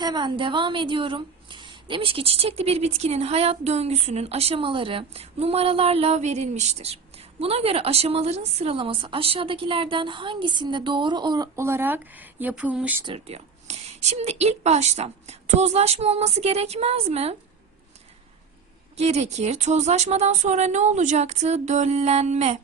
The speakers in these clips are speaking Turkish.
Hemen devam ediyorum. Demiş ki çiçekli bir bitkinin hayat döngüsünün aşamaları numaralarla verilmiştir. Buna göre aşamaların sıralaması aşağıdakilerden hangisinde doğru olarak yapılmıştır diyor. Şimdi ilk başta tozlaşma olması gerekmez mi? Gerekir. Tozlaşmadan sonra ne olacaktı? Döllenme.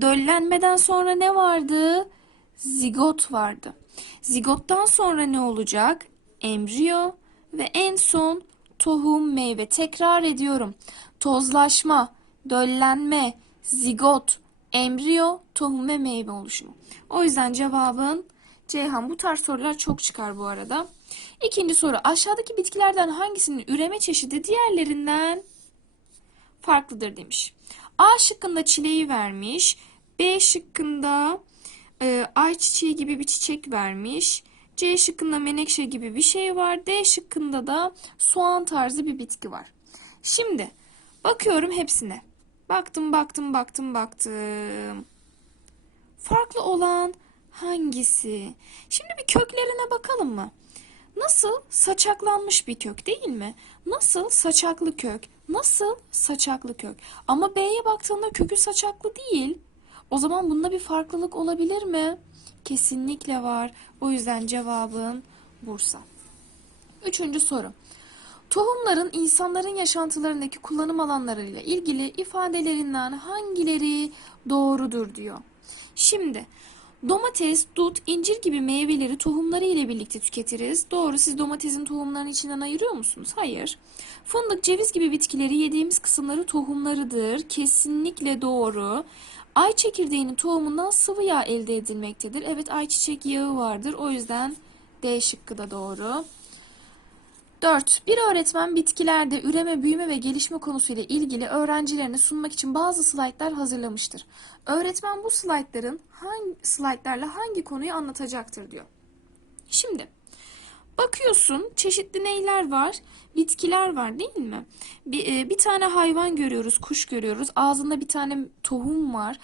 Döllenmeden sonra ne vardı? Zigot vardı. Zigottan sonra ne olacak? Embriyo ve en son tohum meyve. Tekrar ediyorum. Tozlaşma, döllenme, zigot, embriyo, tohum ve meyve oluşumu. O yüzden cevabın Ceyhan. Bu tarz sorular çok çıkar bu arada. İkinci soru. Aşağıdaki bitkilerden hangisinin üreme çeşidi diğerlerinden farklıdır demiş. A şıkkında çileği vermiş. B şıkkında e, ayçiçeği gibi bir çiçek vermiş. C şıkkında menekşe gibi bir şey var. D şıkkında da soğan tarzı bir bitki var. Şimdi bakıyorum hepsine. Baktım, baktım, baktım, baktım. Farklı olan hangisi? Şimdi bir köklerine bakalım mı? Nasıl saçaklanmış bir kök değil mi? Nasıl saçaklı kök? Nasıl saçaklı kök? Ama B'ye baktığında kökü saçaklı değil. O zaman bunda bir farklılık olabilir mi? Kesinlikle var. O yüzden cevabın Bursa. Üçüncü soru. Tohumların insanların yaşantılarındaki kullanım alanlarıyla ilgili ifadelerinden hangileri doğrudur diyor. Şimdi domates, dut, incir gibi meyveleri tohumları ile birlikte tüketiriz. Doğru. Siz domatesin tohumlarını içinden ayırıyor musunuz? Hayır. Fındık, ceviz gibi bitkileri yediğimiz kısımları tohumlarıdır. Kesinlikle doğru. Ay çekirdeğinin tohumundan sıvı yağ elde edilmektedir. Evet ayçiçek yağı vardır. O yüzden D şıkkı da doğru. 4. Bir öğretmen bitkilerde üreme, büyüme ve gelişme konusuyla ilgili öğrencilerine sunmak için bazı slaytlar hazırlamıştır. Öğretmen bu slaytların hangi slaytlarla hangi konuyu anlatacaktır diyor. Şimdi bakıyorsun çeşitli neyler var? Bitkiler var değil mi? Bir, e, bir tane hayvan görüyoruz, kuş görüyoruz. Ağzında bir tane tohum var.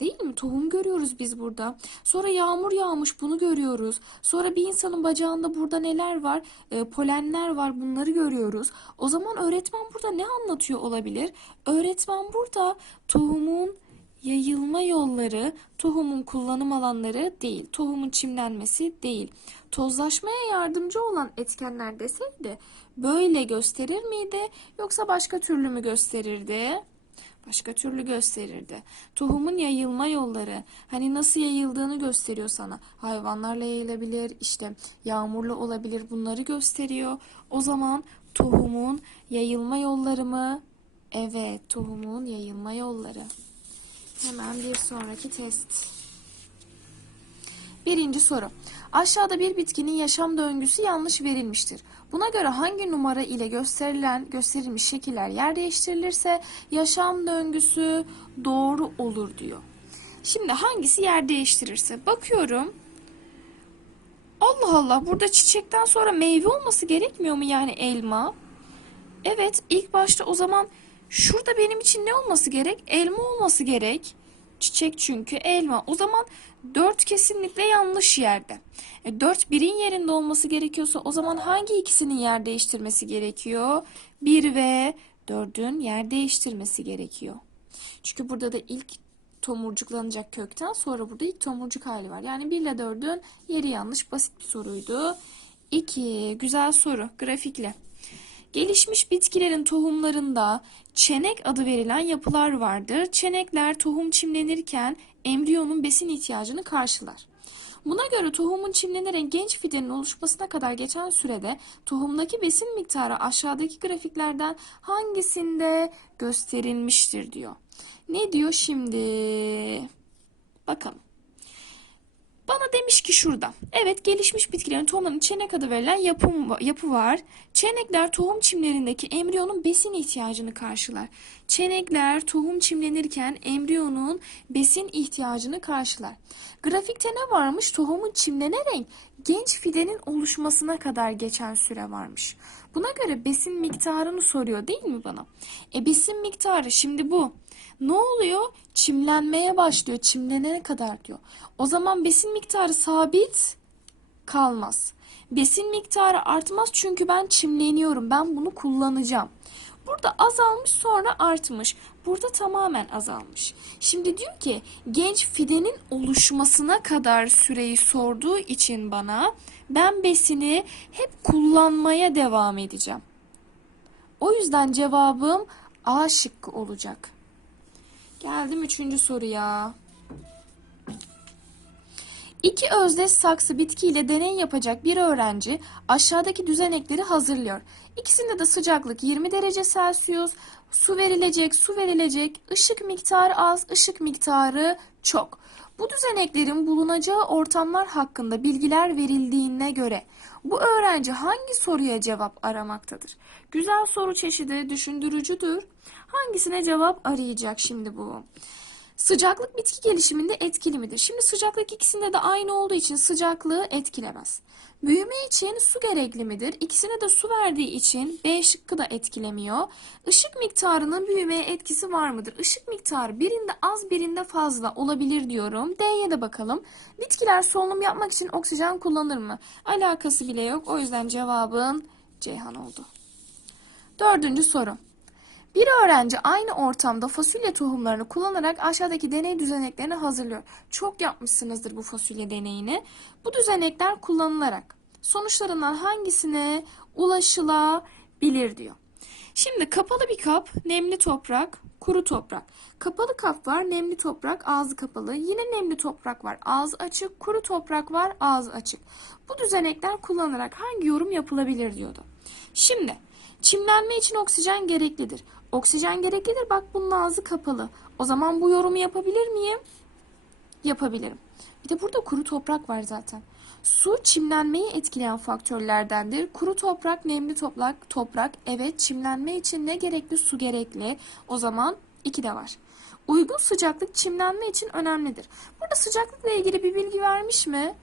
Değil mi? Tohum görüyoruz biz burada. Sonra yağmur yağmış bunu görüyoruz. Sonra bir insanın bacağında burada neler var? E, polenler var bunları görüyoruz. O zaman öğretmen burada ne anlatıyor olabilir? Öğretmen burada tohumun yayılma yolları, tohumun kullanım alanları değil. Tohumun çimlenmesi değil. Tozlaşmaya yardımcı olan etkenler deseydi böyle gösterir miydi yoksa başka türlü mü gösterirdi? Başka türlü gösterirdi. Tohumun yayılma yolları. Hani nasıl yayıldığını gösteriyor sana. Hayvanlarla yayılabilir, işte yağmurlu olabilir bunları gösteriyor. O zaman tohumun yayılma yolları mı? Evet, tohumun yayılma yolları. Hemen bir sonraki test. Birinci soru. Aşağıda bir bitkinin yaşam döngüsü yanlış verilmiştir. Buna göre hangi numara ile gösterilen gösterilmiş şekiller yer değiştirilirse yaşam döngüsü doğru olur diyor. Şimdi hangisi yer değiştirirse bakıyorum. Allah Allah burada çiçekten sonra meyve olması gerekmiyor mu yani elma? Evet ilk başta o zaman şurada benim için ne olması gerek? Elma olması gerek. Çiçek çünkü elma. O zaman 4 kesinlikle yanlış yerde. E, 4 birin yerinde olması gerekiyorsa o zaman hangi ikisinin yer değiştirmesi gerekiyor? 1 ve 4'ün yer değiştirmesi gerekiyor. Çünkü burada da ilk tomurcuklanacak kökten sonra burada ilk tomurcuk hali var. Yani 1 ile 4'ün yeri yanlış. Basit bir soruydu. 2. Güzel soru. Grafikle. Gelişmiş bitkilerin tohumlarında çenek adı verilen yapılar vardır. Çenekler tohum çimlenirken embriyonun besin ihtiyacını karşılar. Buna göre tohumun çimlenerek genç fidenin oluşmasına kadar geçen sürede tohumdaki besin miktarı aşağıdaki grafiklerden hangisinde gösterilmiştir diyor. Ne diyor şimdi? Bakalım. Bana demiş ki şurada. Evet gelişmiş bitkilerin tohumlarının çenek adı verilen yapım, yapı var. Çenekler tohum çimlerindeki embriyonun besin ihtiyacını karşılar. Çenekler tohum çimlenirken embriyonun besin ihtiyacını karşılar. Grafikte ne varmış? Tohumun çimlenerek genç fidenin oluşmasına kadar geçen süre varmış. Buna göre besin miktarını soruyor değil mi bana? E besin miktarı şimdi bu. Ne oluyor? Çimlenmeye başlıyor. Çimlenene kadar diyor. O zaman besin miktarı sabit kalmaz. Besin miktarı artmaz çünkü ben çimleniyorum. Ben bunu kullanacağım. Burada azalmış sonra artmış. Burada tamamen azalmış. Şimdi diyor ki genç fidenin oluşmasına kadar süreyi sorduğu için bana ben besini hep kullanmaya devam edeceğim. O yüzden cevabım A şıkkı olacak. Geldim üçüncü soruya. İki özdeş saksı bitkiyle deney yapacak bir öğrenci aşağıdaki düzenekleri hazırlıyor. İkisinde de sıcaklık 20 derece Celsius, su verilecek, su verilecek, ışık miktarı az, ışık miktarı çok. Bu düzeneklerin bulunacağı ortamlar hakkında bilgiler verildiğine göre bu öğrenci hangi soruya cevap aramaktadır? Güzel soru çeşidi, düşündürücüdür. Hangisine cevap arayacak şimdi bu? Sıcaklık bitki gelişiminde etkili midir? Şimdi sıcaklık ikisinde de aynı olduğu için sıcaklığı etkilemez. Büyüme için su gerekli midir? İkisine de su verdiği için B şıkkı da etkilemiyor. Işık miktarının büyümeye etkisi var mıdır? Işık miktarı birinde az birinde fazla olabilir diyorum. D'ye de bakalım. Bitkiler solunum yapmak için oksijen kullanır mı? Alakası bile yok. O yüzden cevabın Ceyhan oldu. Dördüncü soru. Bir öğrenci aynı ortamda fasulye tohumlarını kullanarak aşağıdaki deney düzeneklerini hazırlıyor. Çok yapmışsınızdır bu fasulye deneyini. Bu düzenekler kullanılarak sonuçlarından hangisine ulaşılabilir diyor. Şimdi kapalı bir kap, nemli toprak, kuru toprak. Kapalı kap var, nemli toprak, ağzı kapalı. Yine nemli toprak var, ağzı açık. Kuru toprak var, ağzı açık. Bu düzenekler kullanılarak hangi yorum yapılabilir diyordu. Şimdi çimlenme için oksijen gereklidir. Oksijen gereklidir. Bak bunun ağzı kapalı. O zaman bu yorumu yapabilir miyim? Yapabilirim. Bir de burada kuru toprak var zaten. Su çimlenmeyi etkileyen faktörlerdendir. Kuru toprak, nemli toprak, toprak. Evet, çimlenme için ne gerekli? Su gerekli. O zaman iki de var. Uygun sıcaklık çimlenme için önemlidir. Burada sıcaklıkla ilgili bir bilgi vermiş mi?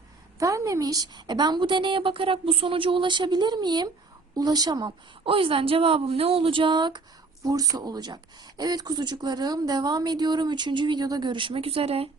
Vermemiş. E ben bu deneye bakarak bu sonuca ulaşabilir miyim? Ulaşamam. O yüzden cevabım ne olacak? Bursa olacak. Evet kuzucuklarım devam ediyorum. Üçüncü videoda görüşmek üzere.